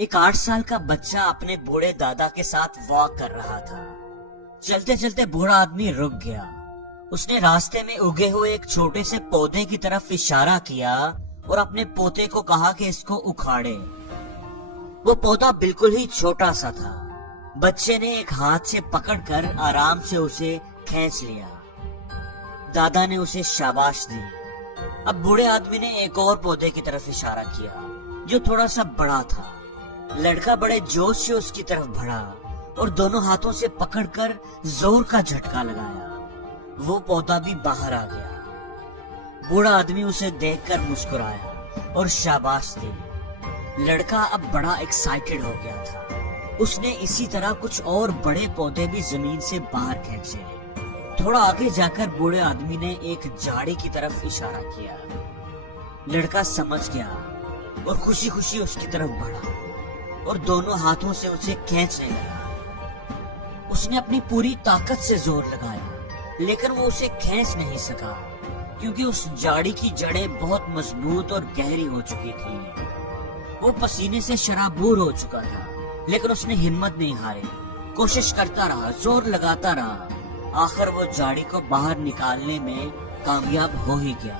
ایک 8 سال کا بچہ اپنے بوڑھے دادا کے ساتھ واک کر رہا تھا۔ چلتے چلتے بوڑھا آدمی رک گیا۔ اس نے راستے میں اگے ہوئے ایک چھوٹے سے پودے کی طرف اشارہ کیا اور اپنے پوتے کو کہا کہ اس کو اکھاڑے۔ وہ پودا بالکل ہی چھوٹا سا تھا۔ بچے نے ایک ہاتھ سے پکڑ کر آرام سے اسے کھینچ لیا۔ دادا نے اسے شاباش دی۔ اب بوڑھے آدمی نے ایک اور پودے کی طرف اشارہ کیا جو تھوڑا سا بڑا تھا۔ لڑکا بڑے جوش سے اس کی طرف بڑھا اور دونوں ہاتھوں سے پکڑ کر زور کا جھٹکا لگایا۔ وہ پودا بھی باہر آ گیا۔ بوڑھا آدمی اسے دیکھ کر مسکرایا اور شاباش دی۔ لڑکا اب بڑا ایکسائٹڈ ہو گیا تھا۔ اس نے اسی طرح کچھ اور بڑے پودے بھی زمین سے باہر کھینچے۔ تھوڑا آگے جا کر بوڑھے آدمی نے ایک جھاڑی کی طرف اشارہ کیا۔ لڑکا سمجھ گیا اور خوشی خوشی اس کی طرف بڑھا اور دونوں ہاتھوں سے اسے کھینچنے لگا۔ اس نے اپنی پوری طاقت سے زور لگایا لیکن وہ اسے کھینچ نہیں سکا کیونکہ اس جھاڑی کی جڑیں بہت مضبوط اور گہری ہو چکی تھی۔ وہ پسینے سے شرابور ہو چکا تھا لیکن اس نے ہمت نہیں ہاری، کوشش کرتا رہا، زور لگاتا رہا۔ آخر وہ جھاڑی کو باہر نکالنے میں کامیاب ہو ہی گیا۔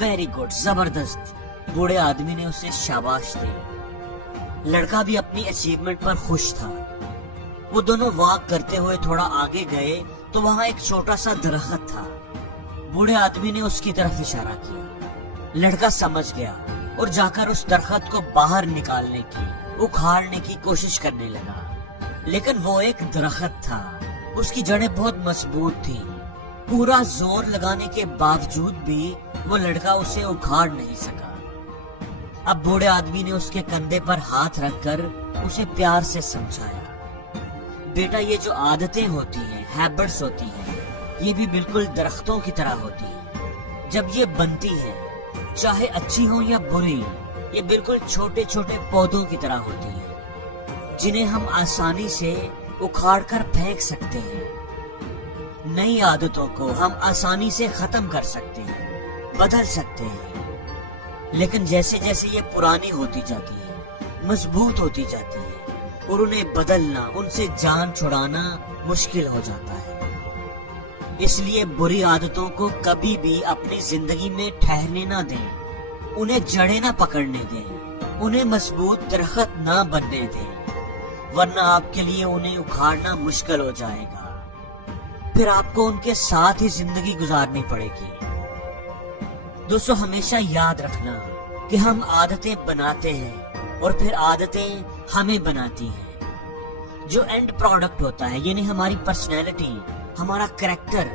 ویری گڈ، زبردست، بوڑھے آدمی نے اسے شاباش دی۔ لڑکا بھی اپنی اچیومنٹ پر خوش تھا۔ وہ دونوں واک کرتے ہوئے تھوڑا آگے گئے تو وہاں ایک چھوٹا سا درخت تھا۔ بوڑھے آدمی نے اس کی طرف اشارہ کیا۔ لڑکا سمجھ گیا اور جا کر اس درخت کو باہر نکالنے کی، اکھاڑنے کی کوشش کرنے لگا، لیکن وہ ایک درخت تھا، اس کی جڑیں بہت مضبوط تھی۔ پورا زور لگانے کے باوجود بھی وہ لڑکا اسے اکھاڑ نہیں سکا۔ اب بوڑھے آدمی نے اس کے کندھے پر ہاتھ رکھ کر اسے پیار سے سمجھایا، بیٹا یہ جو عادتیں ہوتی ہیں، ہیبٹس ہوتی ہیں، یہ بھی بالکل درختوں کی طرح ہوتی ہیں۔ جب یہ بنتی ہیں، چاہے اچھی ہو یا بری، یہ بالکل چھوٹے چھوٹے پودوں کی طرح ہوتی ہیں جنہیں ہم آسانی سے اکھاڑ کر پھینک سکتے ہیں۔ نئی عادتوں کو ہم آسانی سے ختم کر سکتے ہیں، بدل سکتے ہیں، لیکن جیسے جیسے یہ پرانی ہوتی جاتی ہے، مضبوط ہوتی جاتی ہے اور انہیں بدلنا، ان سے جان چھڑانا مشکل ہو جاتا ہے۔ اس لیے بری عادتوں کو کبھی بھی اپنی زندگی میں ٹھہرنے نہ دیں، انہیں جڑیں نہ پکڑنے دیں، انہیں مضبوط درخت نہ بننے دیں، ورنہ آپ کے لیے انہیں اکھاڑنا مشکل ہو جائے گا۔ پھر آپ کو ان کے ساتھ ہی زندگی گزارنی پڑے گی۔ دوستو ہمیشہ یاد رکھنا کہ ہم عادتیں بناتے ہیں اور پھر عادتیں ہمیں بناتی ہیں۔ جو اینڈ پروڈکٹ ہوتا ہے، یعنی ہماری پرسنالٹی، ہمارا کریکٹر،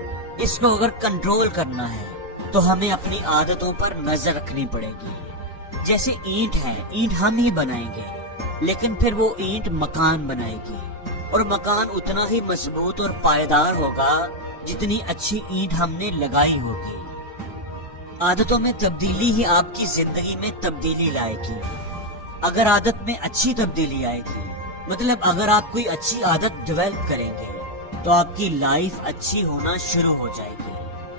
اس کو اگر کنٹرول کرنا ہے تو ہمیں اپنی عادتوں پر نظر رکھنی پڑے گی۔ جیسے اینٹ ہے، اینٹ ہم ہی بنائیں گے لیکن پھر وہ اینٹ مکان بنائے گی اور مکان اتنا ہی مضبوط اور پائیدار ہوگا جتنی اچھی اینٹ ہم نے لگائی ہوگی۔ عادتوں میں تبدیلی ہی آپ کی زندگی میں تبدیلی لائے گی۔ اگر عادت میں اچھی تبدیلی آئے گی، مطلب اگر آپ کوئی اچھی عادت ڈیولپ کریں گے تو آپ کی لائف اچھی ہونا شروع ہو جائے گی،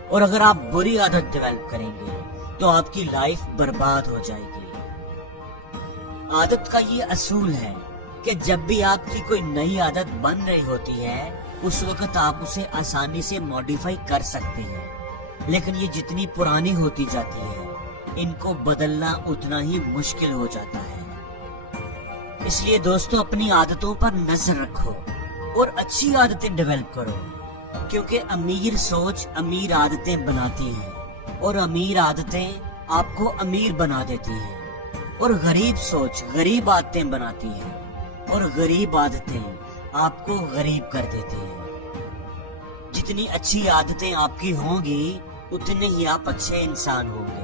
اور اگر آپ بری عادت ڈیولپ کریں گے تو آپ کی لائف برباد ہو جائے گی۔ عادت کا یہ اصول ہے کہ جب بھی آپ کی کوئی نئی عادت بن رہی ہوتی ہے اس وقت آپ اسے آسانی سے ماڈیفائی کر سکتے ہیں، لیکن یہ جتنی پرانی ہوتی جاتی ہے ان کو بدلنا اتنا ہی مشکل ہو جاتا ہے۔ اس لیے دوستو اپنی عادتوں پر نظر رکھو اور اچھی عادتیں ڈیولپ کرو، کیونکہ امیر سوچ امیر عادتیں بناتی ہیں اور امیر عادتیں آپ کو امیر بنا دیتی ہیں، اور غریب سوچ غریب عادتیں بناتی ہیں اور غریب عادتیں آپ کو غریب کر دیتی ہیں۔ جتنی اچھی عادتیں آپ کی ہوں گی اتنے ہی آپ اچھے انسان ہوں گے۔